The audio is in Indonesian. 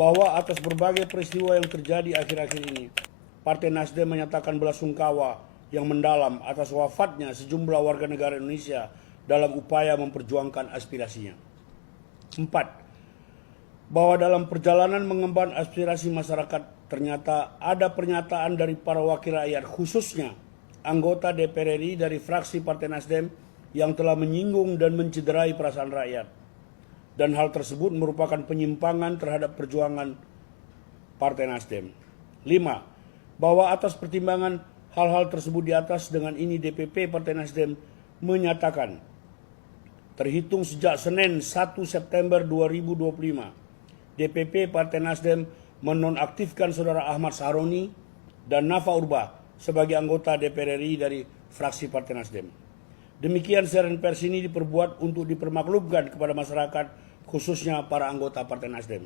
bahwa atas berbagai peristiwa yang terjadi akhir-akhir ini, Partai Nasdem menyatakan belasungkawa yang mendalam atas wafatnya sejumlah warga negara Indonesia dalam upaya memperjuangkan aspirasinya. 4. Bahwa dalam perjalanan mengemban aspirasi masyarakat ternyata ada pernyataan dari para wakil rakyat, khususnya anggota DPR RI dari fraksi Partai Nasdem yang telah menyinggung dan mencederai perasaan rakyat. Dan hal tersebut merupakan penyimpangan terhadap perjuangan Partai Nasdem. 5. Bahwa atas pertimbangan hal-hal tersebut di atas, dengan ini DPP Partai Nasdem menyatakan terhitung sejak Senin 1 September 2025, DPP Partai Nasdem menonaktifkan Saudara Ahmad Sahroni dan Nafa Urbah sebagai anggota DPR RI dari fraksi Partai Nasdem. Demikian siaran pers ini diperbuat untuk dipermaklumkan kepada masyarakat, khususnya para anggota Partai Nasdem.